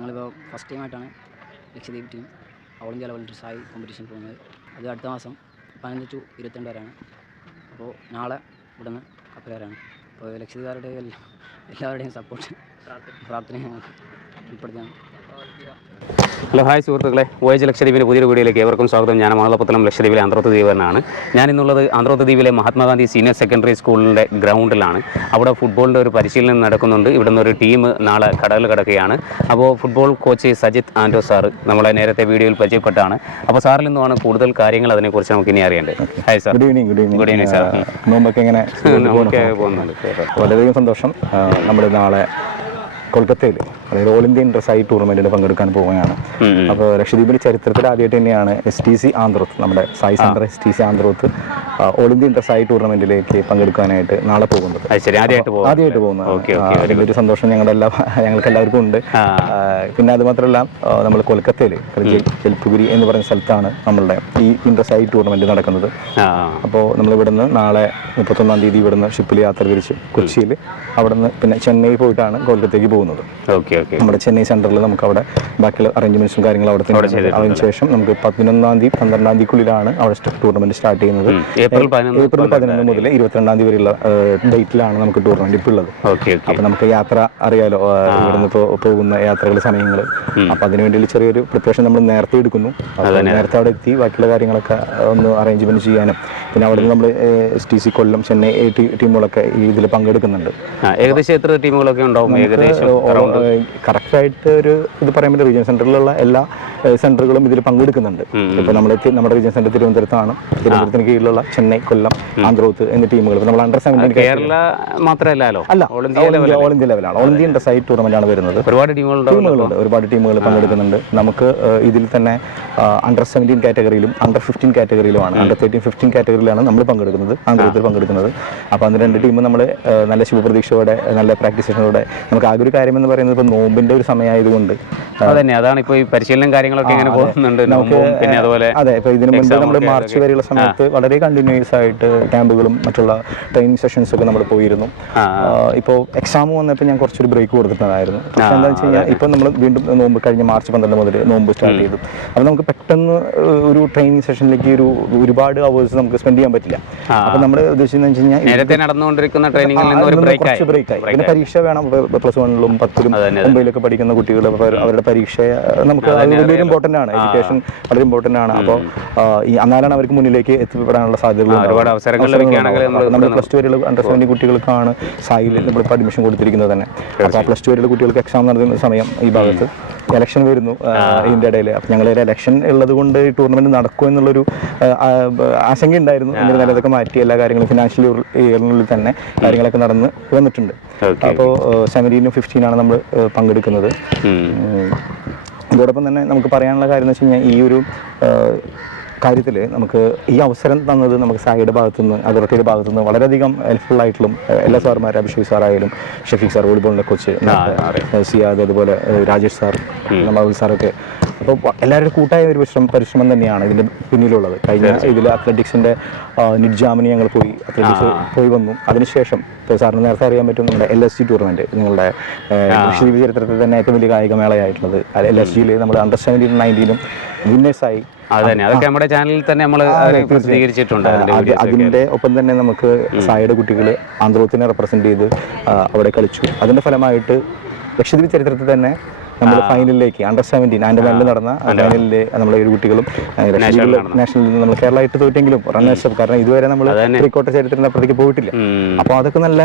ഞങ്ങളിപ്പോൾ first ടൈമായിട്ടാണ് Lakshadweep team all India level SAI competition പോകുന്നത്. അത് അടുത്ത മാസം പതിനഞ്ച് ടു ഇരുപത്തിരണ്ട് വരെയാണ്. അപ്പോൾ നാളെ ഇവിടുന്ന് കപ്പലുകാരാണ് അപ്പോൾ ലക്ഷദ്വീപുകാരുടെ എല്ലാ എല്ലാവരുടെയും സപ്പോർട്ട് പ്രാർത്ഥന ഉൾപ്പെടുത്തിയാണ് ഹലോ ഹായ് സുഹൃത്തുക്കളെ. വോയജ് ലക്ഷദ്വീപിന്റെ പുതിയൊരു വീഡിയോയിലേക്ക് ഏവർക്കും സ്വാഗതം. ഞാൻ മാളപ്പത്തനം ലക്ഷദ്വീപിലെ ആന്ധ്രോത്ത് ദ്വീപനാണ് ഞാൻ ഇന്നുള്ളത് ആന്ധ്രോത്ത് ദ്വീപിലെ മഹാത്മാഗാന്ധി സീനിയർ സെക്കൻഡറി സ്കൂളിന്റെ ഗ്രൗണ്ടിലാണ്. അവിടെ ഫുട്ബോളിന്റെ ഒരു പരിശീലനം നടക്കുന്നുണ്ട്. ഇവിടെ ഒരു ടീം നാളെ കടകൾ കിടക്കുകയാണ്. അപ്പോൾ ഫുട്ബോൾ കോച്ച് സജിത് ആൻഡോ സാറ് നമ്മളെ നേരത്തെ വീഡിയോയിൽ പരിചയപ്പെട്ടാണ്. അപ്പോൾ സാറിൽ നിന്നുമാണ് കൂടുതൽ കാര്യങ്ങൾ അതിനെക്കുറിച്ച് നമുക്ക് ഇനി അറിയേണ്ടത്. Hi sir good evening good evening good evening sir നോമ്പൊക്കെ എങ്ങനെ നമുക്ക് പോകുന്നുണ്ട്. വളരെയധികം സന്തോഷം. നമ്മുടെ നാളെ കൊൽക്കത്തയിൽ അതായത് ഓൾ ഇന്ത്യ ഇന്റർസൈഡ് ടൂർണമെന്റിൽ പങ്കെടുക്കാൻ പോവുകയാണ്. അപ്പോൾ ലക്ഷദ്വീപിൽ ചരിത്രത്തിൽ ആദ്യമായിട്ട് തന്നെയാണ് എസ് ടി സി ആന്ത്രോത്ത് നമ്മുടെ SAI centre S T C Androth all India ഇന്റർസൈഡ് ടൂർണമെന്റിലേക്ക് പങ്കെടുക്കാനായിട്ട് നാളെ പോകുന്നത്. ആദ്യമായിട്ട് പോകും ആദ്യമായിട്ട് പോകുന്നത്. ഒരു സന്തോഷം ഞങ്ങളുടെ എല്ലാ ഞങ്ങൾക്ക് എല്ലാവർക്കും ഉണ്ട് പിന്നെ അത് മാത്രമല്ല നമ്മൾ കൊൽക്കത്തയിൽ ചെൽപ്പുഗിരി എന്ന് പറയുന്ന സ്ഥലത്താണ് നമ്മളുടെ ഈ ഇന്റർസൈഡ് ടൂർണമെന്റ് നടക്കുന്നത്. അപ്പോൾ നമ്മൾ ഇവിടുന്ന് നാളെ മുപ്പത്തൊന്നാം തീയതി ഇവിടുന്ന് ഷിപ്പിൽ യാത്ര തിരിച്ച് കൊച്ചിയിൽ. അവിടുന്ന് പിന്നെ ചെന്നൈ പോയിട്ടാണ് കൊൽക്കത്തേക്ക് പോകുന്നത്. Okay okay. നമ്മുടെ ചെന്നൈ സെന്ററിൽ നമുക്ക് അവിടെ ബാക്കിയുള്ള അറേഞ്ച്മെന്റ്സും കാര്യങ്ങളും അവിടെ തന്നെ അതിനുശേഷം അതിന് ശേഷം നമുക്ക് പതിനൊന്നാം തീയതി പന്ത്രണ്ടാം തീയതിക്കുള്ളിലാണ് അവിടെ ടൂർണമെന്റ് സ്റ്റാർട്ട് ചെയ്യുന്നത്. ഏപ്രിൽ പതിനൊന്ന് ഏപ്രിൽ പതിനൊന്ന് മുതൽ ഇരുപത്തിരണ്ടാം തീയതി വരെയുള്ള ഡേറ്റിലാണ് നമുക്ക് ടൂർണമെന്റ് ഇപ്പോൾ ഉള്ളത് അപ്പൊ നമുക്ക് യാത്ര അറിയാലോ ഇവിടുന്ന് പോകുന്ന യാത്രകൾ സമയങ്ങൾ അപ്പൊ അതിനുവേണ്ടി ചെറിയൊരു പ്രിപ്പറേഷൻ നമ്മൾ നേരത്തെ എടുക്കുന്നു. നേരത്തെ അവിടെ എത്തി ബാക്കിയുള്ള കാര്യങ്ങളൊക്കെ ഒന്ന് അറേഞ്ച്മെന്റ് ചെയ്യാനും. പിന്നെ അവിടെ നമ്മൾ S T C Kollam Chennai ടീമുകളൊക്കെ ഇതിൽ പങ്കെടുക്കുന്നുണ്ട്. ഏകദേശം എത്ര ടീമുകളൊക്കെ ഉണ്ടാവും ഏകദേശം കറക്റ്റ് ആയിട്ട് ഒരു ഇത് പറയാൻ പറ്റില്ല റീജിയൻ സെന്ററിലുള്ള എല്ലാ സെന്ററുകളും ഇതിൽ പങ്കെടുക്കുന്നുണ്ട്. ഇപ്പൊ നമ്മൾ നമ്മുടെ റീജിയൻ സെന്റർ തിരുവനന്തപുരത്താണ്. തിരുവനന്തപുരത്തിന് കീഴിലുള്ള ചെന്നൈ കൊല്ലം ആന്ധ്രോത്ത് എന്നീ ടീമുകൾ നമ്മൾ അണ്ടർ സെവന്റീൻ കേരള മാത്രമല്ലോ അല്ല ഓൾ ഇന്ത്യ ലെവലാണ് all India India site tournament ആണ്. വരുന്നത്. ഒരുപാട് ടീമുകളുണ്ട് ഒരുപാട് ടീമുകൾ പങ്കെടുക്കുന്നുണ്ട്. നമുക്ക് ഇതിൽ തന്നെ അണ്ടർ സെവന്റീൻ കാറ്റഗറിയിലും അണ്ടർ ഫിഫ്റ്റീൻ കാറ്റഗറിയിലുമാണ് അണ്ടർ തേർട്ടീൻ ഫിഫ്റ്റീൻ കാറ്റഗറിയിലാണ് നമ്മൾ പങ്കെടുക്കുന്നത്. ആന്ധ്രത്തിൽ പങ്കെടുക്കുന്നത്. അപ്പോൾ അന്ന് രണ്ട് ടീമും നമ്മൾ നല്ല ശുഭപ്രതീക്ഷയോടെ നല്ല പ്രാക്ടീസിനോടെ നമുക്ക് ആകെ ഒരു കാര്യം എന്ന് പറയുന്നത് ഇപ്പോൾ നോമ്പിന്റെ ഒരു സമയമായതുകൊണ്ട് അതന്നെ അതാണ് ഇപ്പൊ ഈ പരിശീലനം കാര്യങ്ങളൊക്കെ ഇങ്ങനെ പോകുന്നുണ്ട് പിന്നെ അതുപോലെ അതെ ഇപ്പൊ ഇതിനു മുൻപ് നമ്മൾ മാർച്ച് വരെയുള്ള സമയത്ത് വളരെ കണ്ടിന്യൂസ് ആയിട്ട് ക്യാമ്പുകളും മറ്റുള്ള ട്രെയിനിങ് സെഷൻസ് ഒക്കെ നമ്മൾ പോയിരുന്നു. ഇപ്പോ ഇപ്പോൾ എക്സാം വന്നപ്പോൾ ഞാൻ കുറച്ചൊരു ബ്രേക്ക് കൊടുത്തിട്ടുണ്ടായിരുന്നു. പക്ഷേ എന്താണെന്ന് വെച്ച് കഴിഞ്ഞാൽ ഇപ്പൊ നമ്മൾ വീണ്ടും നോമ്പ് കഴിഞ്ഞ മാർച്ച് പന്ത്രണ്ട് മുതൽ നോമ്പ് സ്റ്റാർട്ട് ചെയ്തു. അപ്പോൾ നമുക്ക് പെട്ടെന്ന് ഒരു ട്രെയിനിങ് സെഷനിലേക്ക് ഒരു ഒരുപാട് അവേഴ്സ് നമുക്ക് സ്പെൻഡ് ചെയ്യാൻ പറ്റില്ല. അപ്പോൾ നമ്മൾ ഉദ്ദേശിച്ചെന്ന് വെച്ച് കഴിഞ്ഞാൽ നേരത്തെ നടന്നുകൊണ്ടിരിക്കുന്ന ട്രെയിനിങ്ങിൽ നിന്ന് ഒരു ബ്രേക്ക് കുറച്ച് ബ്രേക്ക് ആയി. പിന്നെ പരീക്ഷ വേണം പ്ലസ് വണ്ണിലും പത്തിലും ഒമ്പതിലൊക്കെ പഠിക്കുന്ന കുട്ടികൾ അവരുടെ പരീക്ഷ നമുക്ക് അത് ഇമ്പോർട്ടന്റ് ഇമ്പോർട്ടന്റ് ആണ്. എഡ്യൂക്കേഷൻ വളരെ ഇമ്പോർട്ടന്റ് ആണ്. അപ്പോൾ എന്നാലാണ് അവർക്ക് മുന്നിലേക്ക് എത്തിപ്പെടാനുള്ള സാധ്യതകൾ ഒരുപാട് അവസരങ്ങൾ നമ്മൾ പ്ലസ് ടു വരെയുള്ള അണ്ടർ സെവന്റി കുട്ടികൾക്കാണ് സായിലിൽ നമ്മളിപ്പോൾ അഡ്മിഷൻ കൊടുത്തിരിക്കുന്നത് തന്നെ. അപ്പോൾ പ്ലസ് ടു വരെയുള്ള കുട്ടികൾക്ക് എക്സാം നടത്തുന്ന സമയം ഈ ഭാഗത്ത് എലക്ഷൻ വരുന്നു ഇതിന്റെ ഇതിന്റെ ഇടയിൽ അപ്പോൾ ഞങ്ങൾ എലക്ഷൻ ഉള്ളത് കൊണ്ട് ഈ ടൂർണമെന്റ് നടക്കും എന്നുള്ളൊരു ആശങ്ക ഉണ്ടായിരുന്നു എന്നിരുന്നാലും അതൊക്കെ മാറ്റി എല്ലാ കാര്യങ്ങളും ഫിനാൻഷ്യൽ ഇയറിനുള്ളിൽ തന്നെ കാര്യങ്ങളൊക്കെ നടന്ന് വന്നിട്ടുണ്ട്. അപ്പോൾ സെവന്റീനും ഫിഫ്റ്റീനാണ് നമ്മൾ പങ്കെടുക്കുന്നത്. ഇതോടൊപ്പം തന്നെ നമുക്ക് പറയാനുള്ള കാര്യം എന്ന് വെച്ച് കഴിഞ്ഞാൽ ഈ ഒരു കാര്യത്തിൽ നമുക്ക് ഈ അവസരം തന്നത് നമുക്ക് സായിയുടെ ഭാഗത്തുനിന്ന് അതോറിറ്റിയുടെ ഭാഗത്തുനിന്ന് വളരെയധികം ഹെൽപ്ഫുൾ ആയിട്ടും എല്ലാ സാറുമാരും അഭിഷേക് സാറായാലും ഷഫീഖ് സാർ വോളിബോളിന്റെ കോച്ച് സിയാദ് അതുപോലെ രാജേഷ് സാർ നമ്മൾ സാറൊക്കെ. അപ്പോൾ എല്ലാവരുടെ കൂട്ടായ ഒരു പരിശ്രമം പരിശ്രമം തന്നെയാണ് ഇതിന്റെ പിന്നിലുള്ളത്. കഴിഞ്ഞ ഇതിൽ അത്ലറ്റിക്സിന്റെ നിഡ്ജാമിന് ഞങ്ങൾ പോയി അത്ലറ്റിക്സ് പോയി വന്നു. അതിനുശേഷം ഇപ്പോൾ സാറിന് നേരത്തെ അറിയാൻ പറ്റും നമ്മുടെ എൽ എസ് ജി ടൂർണമെന്റ് നിങ്ങളുടെ ലക്ഷദ്വീപ് ചരിത്രത്തിൽ തന്നെ ഏറ്റവും വലിയ കായികമേളയായിട്ടുള്ളത് എൽ എസ് ജിയിൽ നമ്മുടെ അണ്ടർ സെവന്റീനും നയന്റീനും വിന്നേഴ്സായി അതൊക്കെ നമ്മുടെ ചാനലിൽ തന്നെ നമ്മൾ പ്രസിദ്ധീകരിച്ചിട്ടുണ്ട് അതിന്റെ ഒപ്പം തന്നെ നമുക്ക് സായുടെ കുട്ടികൾ ആന്ധ്രോത്തിനെ റെപ്രസെന്റ് ചെയ്ത് അവിടെ കളിച്ചു. അതിന്റെ ഫലമായിട്ട് ലക്ഷദ്വീപ് ചരിത്രത്തിൽ തന്നെ നമ്മൾ ഫൈനലിലേക്ക് അണ്ടർ സെവന്റീൻ ആൻഡമാനിൽ നടന്ന ഫൈനലിൽ നമ്മളെ ഏഴ് കുട്ടികളും നാഷണലിൽ നിന്ന് നമ്മൾ കേരള ഇട്ട് തോറ്റെങ്കിലും റണ്ണേഴ്സ് അപ്പ് കാരണം ഇതുവരെ നമ്മൾ ത്രിക്കോട്ട ചരിത്രത്തിന് അപ്പുറത്തേക്ക് പോയിട്ടില്ല. അപ്പോൾ അതൊക്കെ നല്ല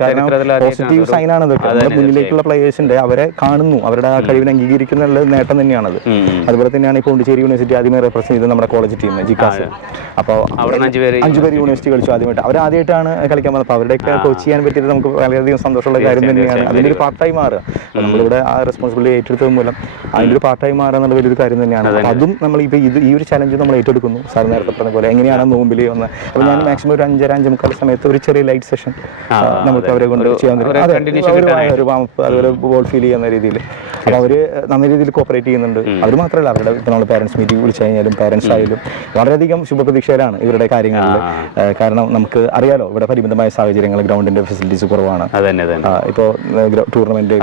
ചരിത്രത്തിൽ പോസിറ്റീവ് സൈൻ ആണ് ഇതൊക്കെ മുന്നിലേക്കുള്ള പ്ലേയേഴ്സിന്റെ അവരെ കാണുന്നു. അവരുടെ ആ കഴിവിനെ അംഗീകരിക്കുന്ന നേട്ടം തന്നെയാണത്. അതുപോലെ തന്നെയാണ് ഇപ്പോൾ പോണ്ടിച്ചേരി യൂണിവേഴ്സിറ്റി ആദ്യമേ റെപ്രസെന്റ് ചെയ്തത് നമ്മുടെ കോളേജ് ടീം ജിക്കാസ് അപ്പോൾ അഞ്ചുപേര് യൂണിവേഴ്സിറ്റി കളിച്ചു ആദ്യമായിട്ട്. അവർ ആദ്യമായിട്ടാണ് കളിക്കാൻ പോകുന്നത് അപ്പോൾ അവരുടെയൊക്കെ കോച്ച് ചെയ്യാൻ പറ്റിയത് നമുക്ക് വളരെയധികം സന്തോഷമുള്ള കാര്യം തന്നെയാണ്. അതിന്റെ ഒരു പാർട്ടായി മാറുക. നമ്മളിവിടെ ആ റെസ്പോൺസിബിലിറ്റി ഏറ്റെടുത്തത് മൂലം അതിന്റെ ഒരു പാർട്ടായി മാറുക എന്നുള്ള വലിയൊരു കാര്യം തന്നെയാണ്. അതും നമ്മൾ ഇപ്പോൾ ഇത് ഈ ഒരു ചലഞ്ച് നമ്മൾ ഏറ്റെടുക്കുന്നു. സാർ നേരത്തെ പറഞ്ഞ പോലെ എങ്ങനെയാണ് നോമ്പിൽ വന്ന് അപ്പോൾ ഞാൻ മാക്സിമം ഒരു അഞ്ചര അഞ്ച് മുക്കാൽ സമയത്ത് ഒരു ചെറിയ ലൈറ്റ് സെഷൻ നമുക്ക് അവരെ കൊണ്ട് ചെയ്യാൻ ഒരു വാമപ്പ് അതുപോലെ ബോൾ ഫീൽ ചെയ്യുന്ന രീതിയിൽ അപ്പോൾ അവർ നല്ല രീതിയിൽ കോപ്പറേറ്റ് ചെയ്യുന്നുണ്ട്. അവർ മാത്രമല്ല അവരുടെ ഇപ്പോൾ നമ്മൾ പേരൻസ് മീറ്റിംഗ് വിളിച്ചു കഴിഞ്ഞാലും പേരൻസ് ആയാലും വളരെയധികം ശുഭപ്രതീക്ഷയിലാണ് ഇവരുടെ കാര്യങ്ങൾ കാരണം നമുക്ക് അറിയാലോ ഇവിടെ പരിമിതമായ സാഹചര്യങ്ങൾ ഗ്രൗണ്ടിന്റെ ഫെസിലിറ്റീസ് കുറവാണ്. ഇപ്പോൾ ടൂർണമെന്റ്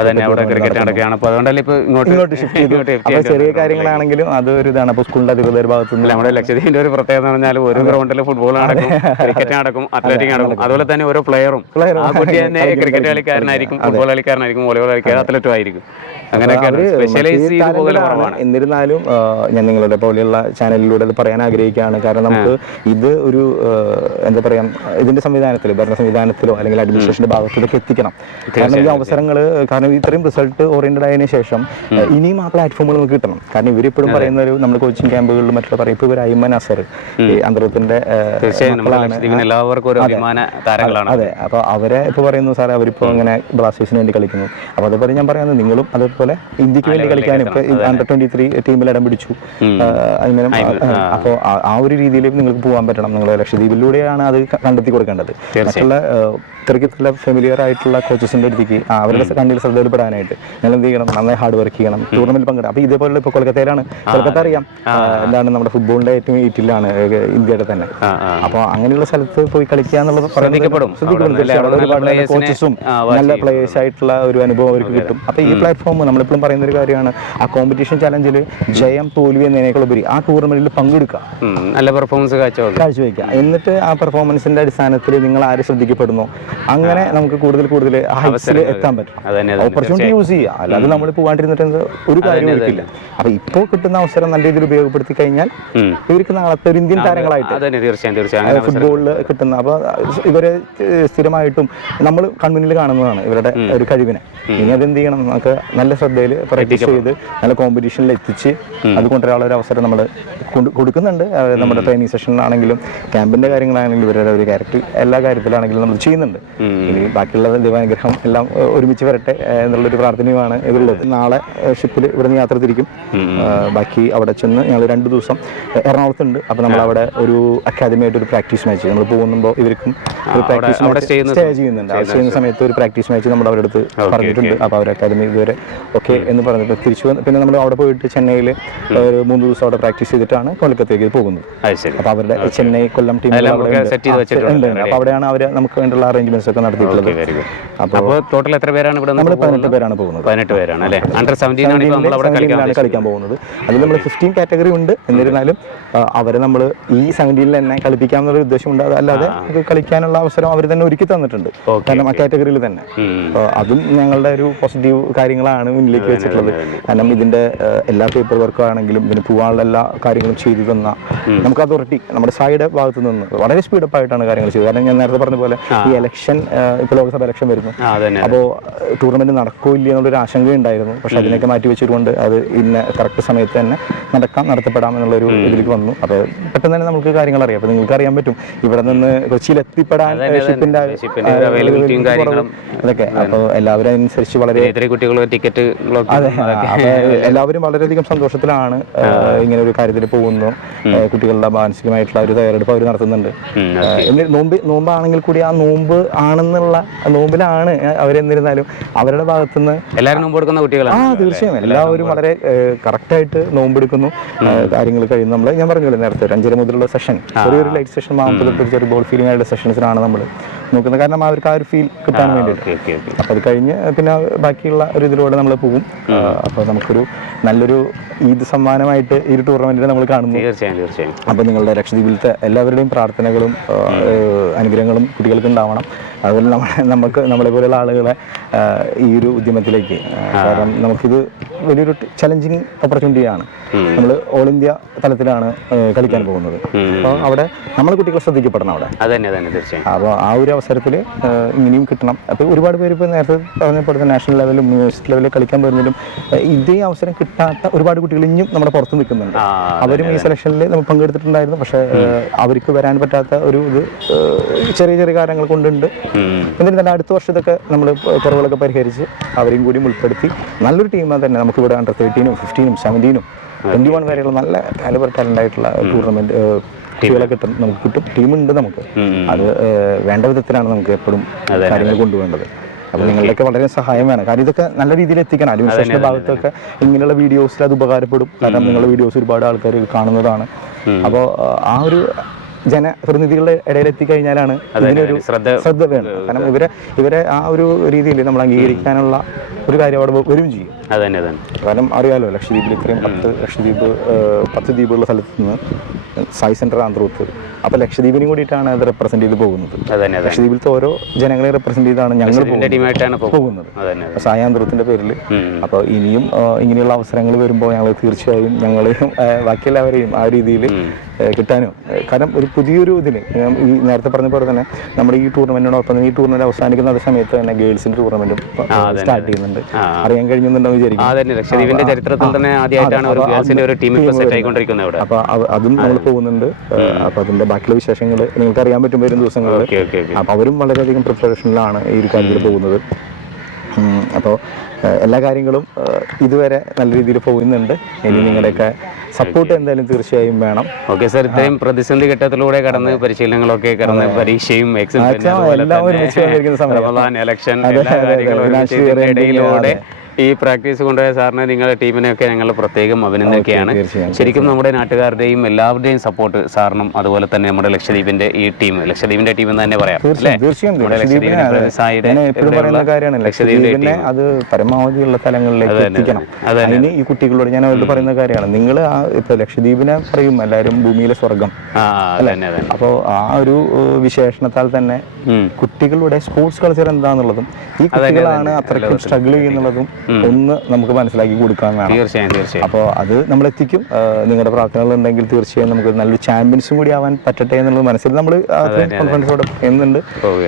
ഇങ്ങോട്ട് ഷിഫ്റ്റ് ചെയ്തു. ചെറിയ. കാര്യങ്ങളാണെങ്കിലും അത് ഒരു ഇതാണ്. അപ്പോൾ സ്കൂളിന്റെ അധികൃതർ ഭാഗത്തു നിന്ന് നമ്മുടെ ലക്ഷദ്വീപിന്റെ ഒരു പ്രത്യേകത എന്ന് പറഞ്ഞാൽ ഒരു ഗ്രൗണ്ടിൽ ഫുട്ബോൾ നടക്കും ക്രിക്കറ്റ് നടക്കും അത്ലറ്റിക് നടക്കും. അതുപോലെ തന്നെ ഓരോ പ്ലെയറും ആ കുട്ടി തന്നെ ക്രിക്കറ്റ് കളിക്കാരനായിരിക്കും ഫുട്ബോൾ കളിക്കാരനായിരിക്കും വോളിബോൾ കളിക്കാരൻ അത്ലറ്റും ആയിരിക്കും. അങ്ങനെയൊക്കെയാണ്. എന്നിരുന്നാലും ഞാൻ നിങ്ങളുടെ പോലെയുള്ള ചാനലിലൂടെ അത് പറയാൻ ആഗ്രഹിക്കുകയാണ്. കാരണം നമുക്ക് ഇത് ഒരു എന്താ പറയാ ഇതിന്റെ സംവിധാനത്തിൽ ഭരണ സംവിധാനത്തിലോ അല്ലെങ്കിൽ അഡ്മിനിസ്ട്രേഷന്റെ ഭാഗത്തിലൊക്കെ എത്തിക്കണം. കാരണം ഈ അവസരങ്ങൾ കാരണം ഇത്രയും റിസൾട്ട് ഓറിയന്റഡ് ആയതിനു ശേഷം ഇനിയും ആ പ്ലാറ്റ്ഫോമുകൾ നമുക്ക് കിട്ടണം. കാരണം ഇവരിപ്പോഴും പറയുന്ന ഒരു നമ്മുടെ കോച്ചിങ് ക്യാമ്പുകളിലും മറ്റുള്ള പറയും ഇപ്പോൾ ഇവർ അയ്മൻ അസർ ഈ താരങ്ങളാണ്. അതെ. അപ്പൊ അവരെ ഇപ്പൊ പറയുന്നു സാറേ അവരിപ്പോ ഇങ്ങനെ ബ്ലാസ്റ്റേഴ്സിന് വേണ്ടി കളിക്കുന്നു. അപ്പൊ അതേപോലെ ഞാൻ പറയുന്നത് നിങ്ങളും അതേപോലെ ഇന്ത്യയ്ക്ക് വേണ്ടി കളിക്കാനും ഇപ്പൊ അണ്ടർ ട്വന്റി ത്രീ ടീമിൽ ഇടം പിടിച്ചു. അങ്ങനെ അപ്പോ ആ- ഒരു രീതിയിൽ നിങ്ങൾക്ക് പോകാൻ പറ്റണം നിങ്ങൾ ലക്ഷദ്വീപിലൂടെയാണ് അത് കണ്ടെത്തി കൊടുക്കേണ്ടത്. മറ്റുള്ള ഇത്രയ്ക്ക് ഫെമിലിയർ ആയിട്ടുള്ള കോച്ചസിന്റെ അടുത്തേക്ക് അവരുടെ കണ്ണിൽ ശ്രദ്ധയിൽപ്പെടാനായിട്ട് നിങ്ങൾ എന്ത് ചെയ്യണം? നന്നായി ഹാർഡ് വർക്ക് ചെയ്യണം. ടൂർണമെന്റ് പങ്കെടുക്കാം അപ്പൊ ഇതേപോലെ ഇപ്പൊ കൊൽക്കത്തയിലാണ്. കൊൽക്കത്ത അറിയാം. എന്താണ് നമ്മുടെ ഫുട്ബോളിന്റെ ഏറ്റവും ഈറ്റിലാണ് ഇന്ത്യയുടെ തന്നെ. അപ്പോൾ അങ്ങനെയുള്ള സ്ഥലത്ത് പോയി കളിക്കുക എന്നുള്ളത് ശ്രദ്ധിക്കപ്പെടും. ശ്രദ്ധിക്കപ്പെടും. കോച്ചസും നല്ല പ്ലേയേഴ്സ് ആയിട്ടുള്ള ഒരു അനുഭവം അവർക്ക് കിട്ടും. അപ്പൊ ഈ പ്ലാറ്റ്ഫോം നമ്മളിപ്പോഴും പറയുന്ന ഒരു കാര്യമാണ്. ആ കോമ്പറ്റീഷൻ ചാലഞ്ചിൽ ജയം തോൽവി എന്നതിനേക്കാൾ ഉപരി ആ ടൂർണമെന്റിൽ പങ്കെടുക്കുക. നല്ല പെർഫോമൻസ് കാഴ്ച കാഴ്ചവെക്കുക. എന്നിട്ട് ആ പെർഫോമൻസിന്റെ അടിസ്ഥാനത്തിൽ നിങ്ങൾ ആര് ശ്രദ്ധിക്കപ്പെടുന്നു? അങ്ങനെ നമുക്ക് കൂടുതൽ കൂടുതൽ ഹൈറ്റ്സിൽ എത്താൻ പറ്റും. ഓപ്പർച്യൂണിറ്റി യൂസ് ചെയ്യുക. അല്ലാതെ നമ്മൾ പോകാണ്ടിരുന്നിട്ട് എന്ത് ഒരു കാര്യം ഒരിക്കില്ല. അപ്പൊ ഇപ്പോൾ കിട്ടുന്ന അവസരം നല്ല രീതിയിൽ ഉപയോഗപ്പെടുത്തി കഴിഞ്ഞാൽ ഇവർക്ക് നാളത്തെ ഒരു ഇന്ത്യൻ താരങ്ങളായിട്ട് ഫുട്ബോളിൽ കിട്ടുന്ന അപ്പൊ ഇവരെ സ്ഥിരമായിട്ടും നമ്മൾ കൺമുന്നിൽ കാണുന്നതാണ് ഇവരുടെ ഒരു കഴിവിനെ. ഇനി അതെന്ത് ചെയ്യണം? നമുക്ക് നല്ല ശ്രദ്ധയിൽ പ്രാക്ടീസ് ചെയ്ത് നല്ല കോമ്പറ്റീഷനിൽ എത്തിച്ച് അത് കൊണ്ടുവരാനുള്ള ഒരു അവസരം നമ്മൾ കൊടുക്കുന്നുണ്ട്. അതായത് നമ്മുടെ ട്രെയിനിങ് സെഷനിലാണെങ്കിലും ക്യാമ്പിന്റെ കാര്യങ്ങളാണെങ്കിലും ഇവരുടെ ഒരു ക്യാരക്ടർ എല്ലാ കാര്യത്തിലാണെങ്കിലും നമ്മൾ ചെയ്യുന്നുണ്ട്. ഇനി ബാക്കിയുള്ള ദൈവാനുഗ്രഹം എല്ലാം ഒരുമിച്ച് വരട്ടെ എന്നുള്ളൊരു പ്രാർത്ഥനയുമാണ് ഇതിലുള്ളത് നാളെ ഷിപ്പിൽ ഇവിടെ നിന്ന് യാത്ര തിരിക്കും. ബാക്കി അവിടെ ചെന്ന് ഞങ്ങൾ രണ്ട് ദിവസം എറണാകുളത്തുണ്ട് അപ്പോൾ നമ്മൾ അവിടെ ഒരു അക്കാദമി ആയിട്ട് ഒരു പ്രാക്ടീസ് മാച്ച് നമ്മൾ പോകുമ്പോൾ ഇവർക്കും ഒരു പ്രാക്ടീസ് സ്റ്റേ ചെയ്യുന്നുണ്ട്. ആ ചെയ്യുന്ന സമയത്ത് ഒരു പ്രാക്ടീസ് മാച്ച് നമ്മൾ അവരുടെ അടുത്ത് പറഞ്ഞിട്ടുണ്ട്. അപ്പോൾ അവർ അക്കാദമി ഇതുവരെ ഓക്കെ എന്ന് പറഞ്ഞിട്ട് തിരിച്ചു വന്ന് പിന്നെ നമ്മൾ അവിടെ പോയിട്ട് ചെന്നൈയിൽ ഒരു മൂന്ന് ദിവസം അവിടെ പ്രാക്ടീസ് ചെയ്തിട്ടാണ് കൊൽക്കത്തയിലേക്ക് പോകുന്നത്. അപ്പോൾ അവരുടെ ചെന്നൈ കൊല്ലം ടീം. അപ്പോൾ അവിടെയാണ് അവർ നമുക്ക് വേണ്ടിയുള്ള അറേഞ്ച്മെന്റ്സ് ഒക്കെ നടത്തിയിട്ടുള്ളത്. അപ്പോൾ ടോട്ടൽ എത്ര പേരാണ് ഇവിടെ നമ്മൾ പതിനെട്ട് പേരാണ് പോകുന്നത്. പതിനെട്ട് പേരാണ് അല്ലേ? അണ്ടർ അവിടെ കളിക്കാൻ പോകുന്നത്. അതിൽ നമ്മൾ ഫിഫ്റ്റീൻ കാറ്റഗറി ഉണ്ട്. എന്നിരുന്നാലും അവരെ നമ്മൾ ഈ സെവന്റീനിൽ തന്നെ കളിപ്പിക്കാമെന്നൊരു ഉദ്ദേശമുണ്ട് അല്ലാതെ കളിക്കാനുള്ള അവസരം അവർ തന്നെ ഒരുക്കി തന്നിട്ടുണ്ട്. കാരണം ആ കാറ്റഗറിയിൽ തന്നെ. അതും ഞങ്ങളുടെ ഒരു പോസിറ്റീവ് കാര്യങ്ങളാണ് മുന്നിലേക്ക് വെച്ചിട്ടുള്ളത്. കാരണം ഇതിന്റെ എല്ലാ പേപ്പർ വർക്കും ആണെങ്കിലും ഇതിന് പോകാനുള്ള എല്ലാ കാര്യങ്ങളും ചെയ്തു തന്ന നമുക്ക് അതോറിറ്റി നമ്മുടെ സൈഡ് ഭാഗത്ത് നിന്ന് വളരെ സ്പീഡപ്പ് ആയിട്ടാണ് കാര്യങ്ങൾ ചെയ്തത്. കാരണം ഞാൻ നേരത്തെ പറഞ്ഞ പോലെ ഈ ഇലക്ഷൻ ഇപ്പൊ ലോക്സഭ ഇലക്ഷൻ വരുന്നു. അപ്പോ അപ്പോൾ ടൂർണമെന്റ് നടക്കോ ഇല്ല എന്നുള്ളൊരു ആശങ്കയുണ്ടായിരുന്നു പക്ഷെ അതിനൊക്കെ മാറ്റി വെച്ചുകൊണ്ട് അത് ഇന്ന കറക്റ്റ് സമയത്ത് തന്നെ നടക്കാം നടത്തപ്പെടാം എന്നുള്ളൊരു ഇതിലേക്ക് വന്നു. അപ്പോൾ പെട്ടെന്ന് തന്നെ നമുക്ക് കാര്യങ്ങൾ അറിയാം. അപ്പോൾ നിങ്ങൾക്ക് അറിയാൻ പറ്റും. ഇവിടെ നിന്ന് കൊച്ചിയിൽ എത്തിപ്പെടാൻ ഷിപ്പിന്റെ അതൊക്കെ. അപ്പോൾ എല്ലാവരും അതിനനുസരിച്ച് വളരെ ടിക്കറ്റ് അതെ അപ്പൊ എല്ലാവരും വളരെയധികം സന്തോഷത്തിലാണ് ഇങ്ങനെ ഒരു കാര്യത്തിൽ പോകുന്നു. കുട്ടികളുടെ മാനസികമായിട്ടുള്ള ഒരു തയ്യാറെടുപ്പ് അവർ നടത്തുന്നുണ്ട്. നോമ്പ് നോമ്പാണെങ്കിൽ കൂടി ആ നോമ്പ് ആണെന്നുള്ള നോമ്പിലാണ് അവരെന്നിരുന്നാലും അവരുടെ ഭാഗത്തുനിന്ന് എല്ലാവരും മുമ്പ് കൊടുക്കുന്ന ആ കുട്ടികളാണ് തീർച്ചയായും. എല്ലാവരും വളരെ കറക്റ്റായിട്ട് നോമ്പെടുക്കുന്നു. കാര്യങ്ങൾ കഴിയുന്നു നമ്മൾ ഞാൻ പറഞ്ഞില്ലേ നേരത്തെ ഒരു അഞ്ചര മുതലുള്ള സെഷൻ. ചെറിയൊരു ലൈറ്റ് സെഷൻ മാത്രം ചെറിയ ബോൾ ഫീലിംഗ് ആയിട്ടുള്ള സെഷൻസിനാണ് നമ്മൾ നോക്കുന്നത്. കാരണം അവർക്ക് ആ ഒരു ഫീൽ കിട്ടാൻ വേണ്ടിയിട്ട്. അപ്പൊ അത് കഴിഞ്ഞ് പിന്നെ ബാക്കിയുള്ള ഒരു ഇതിലൂടെ നമ്മൾ പോകും. അപ്പൊ നമുക്കൊരു നല്ലൊരു ഈദ് സമ്മാനമായിട്ട് ഈ ഒരു ടൂർണമെന്റിൽ നമ്മൾ കാണുന്നു. തീർച്ചയായും തീർച്ചയായും. അപ്പൊ നിങ്ങളുടെ ലക്ഷദ്വീപിലത്തെ എല്ലാവരുടെയും പ്രാർത്ഥനകളും അനുഗ്രഹങ്ങളും കുട്ടികൾക്ക് ഉണ്ടാവണം. അതുപോലെ നമ്മളെ നമുക്ക് നമ്മളെ പോലെയുള്ള ആളുകളെ ഈ ഒരു ഉദ്യമത്തിലേക്ക് കാരണം നമുക്കിത് വലിയൊരു ചലഞ്ചിങ് ഓപ്പർച്യൂണിറ്റിയാണ് നമ്മൾ ഓൾ ഇന്ത്യ തലത്തിലാണ് കളിക്കാൻ പോകുന്നത്. അപ്പൊ അവിടെ നമ്മൾ കുട്ടികൾ ശ്രദ്ധിക്കപ്പെടണം അവിടെ. അപ്പോൾ ആ ഒരു അവസരത്തിൽ ഇങ്ങനെയും കിട്ടണം. അപ്പോൾ ഒരുപാട് പേര് ഇപ്പോൾ നേരത്തെ പറഞ്ഞപ്പോഴത്തെ നാഷണൽ ലെവലും യൂണിവേഴ്സിറ്റി ലെവലിൽ കളിക്കാൻ വരുന്നതിലും ഇതേ അവസരം കിട്ടാത്ത ഒരുപാട് കുട്ടികൾ ഇനിയും നമ്മുടെ പുറത്ത് നിൽക്കുന്നുണ്ട്. അവരും ഈ സെലക്ഷനിൽ നമ്മൾ പങ്കെടുത്തിട്ടുണ്ടായിരുന്നു. പക്ഷേ അവർക്ക് വരാൻ പറ്റാത്ത ഒരു ഇത് ചെറിയ ചെറിയ കാര്യങ്ങൾ കൊണ്ടുണ്ട്. എന്നിട്ട് തന്നെ അടുത്ത വർഷത്തൊക്കെ നമ്മൾ കുറവുകളൊക്കെ പരിഹരിച്ച് അവരെയും കൂടി ഉൾപ്പെടുത്തി നല്ലൊരു ടീമാണ് തന്നെ നമുക്ക് ഇവിടെ അണ്ടർ തേർട്ടീനും ഫിഫ്റ്റീനും സെവന്റീനും ട്വന്റി വൺ വരെയുള്ള നല്ല കാലിബർ ടാലന്റ് ആയിട്ടുള്ള ടൂർണമെന്റ് കുട്ടികളെ നമുക്ക് കിട്ടും. ടീമുണ്ട് നമുക്ക്. അത് വേണ്ട വിധത്തിലാണ് നമുക്ക് എപ്പോഴും കാര്യങ്ങൾ കൊണ്ടുപോകേണ്ടത്. അപ്പോൾ നിങ്ങളുടെയൊക്കെ വളരെ സഹായം വേണം. കാരണം ഇതൊക്കെ നല്ല രീതിയിൽ എത്തിക്കണം. അഡ്മിനിസ്ട്രേഷന്റെ ഭാഗത്തൊക്കെ ഇങ്ങനെയുള്ള വീഡിയോസിൽ അത് ഉപകാരപ്പെടും. കാരണം നിങ്ങളുടെ വീഡിയോസ് ഒരുപാട് ആൾക്കാർ കാണുന്നതാണ്. അപ്പോൾ ആ ഒരു ജനപ്രതിനിധികളുടെ ഇടയിൽ എത്തിക്കഴിഞ്ഞാലാണ് ഇതിനൊരു ശ്രദ്ധ ശ്രദ്ധ വേണം കാരണം ഇവരെ ഇവരെ ആ ഒരു രീതിയിൽ നമ്മൾ അംഗീകരിക്കാനുള്ള ഒരു കാര്യം അവിടെ വരും ചെയ്യും. അത് അതന്നെ. കാരണം അറിയാലോ ലക്ഷദ്വീപിൽ ഇത്രയും പത്ത് ലക്ഷദ്വീപ് പത്ത് ദ്വീപുള്ള സ്ഥലത്ത് നിന്ന് സായി സെന്റർ ആന്ധ്രൂത്ത്. അപ്പൊ ലക്ഷദ്വീപിനും കൂടിയിട്ടാണ് അത് റെപ്രസെന്റ് ചെയ്ത് പോകുന്നത്. ലക്ഷദ്വീപിലത്തെ ഓരോ ജനങ്ങളെ റെപ്രസെന്റ് ചെയ്താണ് ഞങ്ങൾ പോകുന്നത്. സായി തന്നെ പേരിൽ. അപ്പൊ ഇനിയും ഇങ്ങനെയുള്ള അവസരങ്ങൾ വരുമ്പോൾ ഞങ്ങൾ തീർച്ചയായും ഞങ്ങളെയും ബാക്കിയെല്ലാവരെയും ആ രീതിയിൽ കിട്ടാനും കാരണം ഒരു പുതിയൊരു ഇതിന് ഈ നേരത്തെ പറഞ്ഞ പോലെ തന്നെ നമ്മുടെ ഈ ടൂർണമെന്റിനോടൊപ്പം ഈ ടൂർണമെന്റ് അവസാനിക്കുന്ന അതേ സമയത്ത് തന്നെ ഗേൾസിന്റെ ടൂർണമെന്റും സ്റ്റാർട്ട് ചെയ്യുന്നുണ്ട്. അറിയാൻ കഴിഞ്ഞുന്നുണ്ടോ ആ വിചാരിക്കും തന്നെ ലക്ഷദ്വീപിന്റെ ചരിത്രത്തിൽ തന്നെ ആദ്യമായിട്ടാണ് ഒരു ഗേൾസിന്റെ ഒരു ടീം ഇപ്പോൾ സെറ്റ് ആയിക്കൊണ്ടിരിക്കുന്നത് ഇവിടെ. അപ്പൊ അതും നമ്മൾ പോകുന്നുണ്ട്. അപ്പൊ അതിന്റെ ബാക്കിയുള്ള വിശേഷങ്ങൾ നിങ്ങൾക്ക് അറിയാൻ പറ്റും വരും ദിവസങ്ങളിൽ അപ്പൊ അവരും വളരെയധികം പ്രിപ്പറേഷനിലാണ് ഈ ഒരു കാര്യത്തിൽ പോകുന്നത്. അപ്പോൾ എല്ലാ കാര്യങ്ങളും ഇതുവരെ നല്ല രീതിയിൽ പോകുന്നുണ്ട്. ഇനി നിങ്ങളുടെയൊക്കെ സപ്പോർട്ട് എന്തായാലും തീർച്ചയായും വേണം. ഓക്കെ സാർ ഇത്രയും പ്രതിസന്ധി ഘട്ടത്തിലൂടെ കടന്ന് പരിശീലനങ്ങളൊക്കെ കടന്ന് പരീക്ഷയും എക്സാം എല്ലാം ഇലക്ഷൻ എല്ലാ. കാര്യങ്ങളും ഇടയിലൂടെ. ഈ പ്രാക്ടീസ് കൊണ്ടുപോയ സാറിനെ നിങ്ങളുടെ ടീമിനെയൊക്കെ ഞങ്ങൾ പ്രത്യേകം അഭിനന്ദിക്കുകയാണ്. ശരിക്കും നമ്മുടെ നാട്ടുകാരുടെയും എല്ലാവരുടെയും സപ്പോർട്ട് സാറിനും അതുപോലെ തന്നെ നമ്മുടെ ലക്ഷദ്വീപിന്റെ ഈ ടീം ലക്ഷദ്വീപിന്റെ ടീം എന്ന് തന്നെ പറയാം ലക്ഷദ്വീപിന്റെ അത് പരമാവധിയുള്ള തലങ്ങളിലേക്ക് എത്തിക്കണം. അതിന് ഈ കുട്ടികളോട് ഞാൻ അവരോട് പറയുന്ന കാര്യമാണ് നിങ്ങൾ ആ ലക്ഷദ്വീപിനെ പറയും എല്ലാവരും ഭൂമിയിലെ സ്വർഗം അപ്പോൾ ആ ഒരു വിശേഷണത്താൽ തന്നെ. കുട്ടികളുടെ സ്പോർട്സ് കൾച്ചർ എന്താണെന്നുള്ളതും ഈ കുട്ടികളാണ് അത്രയ്ക്കും സ്ട്രഗിൾ ചെയ്യുന്നുള്ളതും ഒന്ന് നമുക്ക് മനസ്സിലാക്കി കൊടുക്കാൻ വേണം തീർച്ചയായും. അപ്പോൾ അത് നമ്മൾ എത്തിക്കും നിങ്ങളുടെ പ്രാർത്ഥനകൾ ഉണ്ടെങ്കിൽ തീർച്ചയായും നമുക്ക് നല്ലൊരു ചാമ്പ്യൻസും കൂടി ആവാൻ പറ്റട്ടെ എന്നുള്ളത് മനസ്സിൽ നമ്മൾ കോൺഫിഡൻസോടെ എന്നുണ്ട്.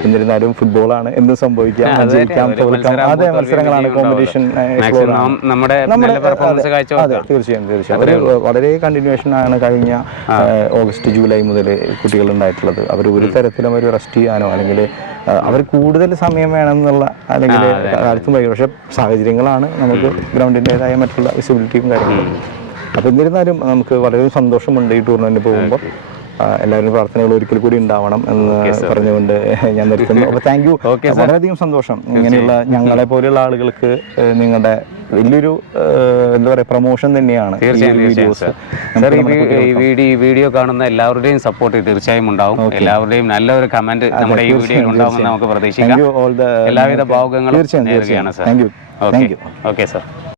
എന്നിരുന്നാലും ഫുട്ബോളാണ് എന്ത് സംഭവിക്കാം അതെ, ജയിക്കാം തോൽക്കാം. അതെ മത്സരങ്ങളാണ് കോമ്പറ്റീഷൻ നമ്മുടെ തീർച്ചയായും തീർച്ചയായും. ഒരു വളരെ കണ്ടിന്യൂഷൻ ആണ് കഴിഞ്ഞ ഓഗസ്റ്റ് ജൂലൈ മുതൽ കുട്ടികൾ ഉണ്ടായിട്ടുള്ളത് അവർ ഒരു തരത്തിലും അവർ റെസ്റ്റ് ചെയ്യാനോ അല്ലെങ്കിൽ അവർ കൂടുതൽ സമയം വേണമെന്നുള്ള അല്ലെങ്കിൽ കാലത്തും വൈകി. പക്ഷെ സാഹചര്യങ്ങളാണ് നമുക്ക് ഗ്രൗണ്ടിന്റെതായ മറ്റുള്ള വിസിബിലിറ്റിയും കാര്യങ്ങളും. അപ്പോൾ എന്നിരുന്നാലും നമുക്ക് വളരെ സന്തോഷമുണ്ട് ഈ ടൂർണമെന്റ് പോകുമ്പോൾ എല്ലാവരും പ്രാർത്ഥനകൾ ഒരിക്കൽ കൂടി ഉണ്ടാവണം എന്ന് പറഞ്ഞുകൊണ്ട് ഞാൻ നിർത്തുന്നു. അപ്പൊ താങ്ക് യു വളരെയധികം സന്തോഷം. ഇങ്ങനെയുള്ള ഞങ്ങളെ പോലെയുള്ള ആളുകൾക്ക് നിങ്ങളുടെ വലിയൊരു എന്താ പറയാ പ്രൊമോഷൻ തന്നെയാണ് ഈ വീഡിയോ കാണുന്ന എല്ലാവരുടെയും സപ്പോർട്ട് തീർച്ചയായും ഉണ്ടാവും. എല്ലാവരുടെയും നല്ലൊരു കമന്റ് നമ്മുടെ ഈ വീഡിയോയിൽ ഉണ്ടാവും നമുക്ക് പ്രതീക്ഷിക്കാം. എല്ലാവിധ ഭാവുകങ്ങളും തീർച്ചയായും ഓക്കെ സാർ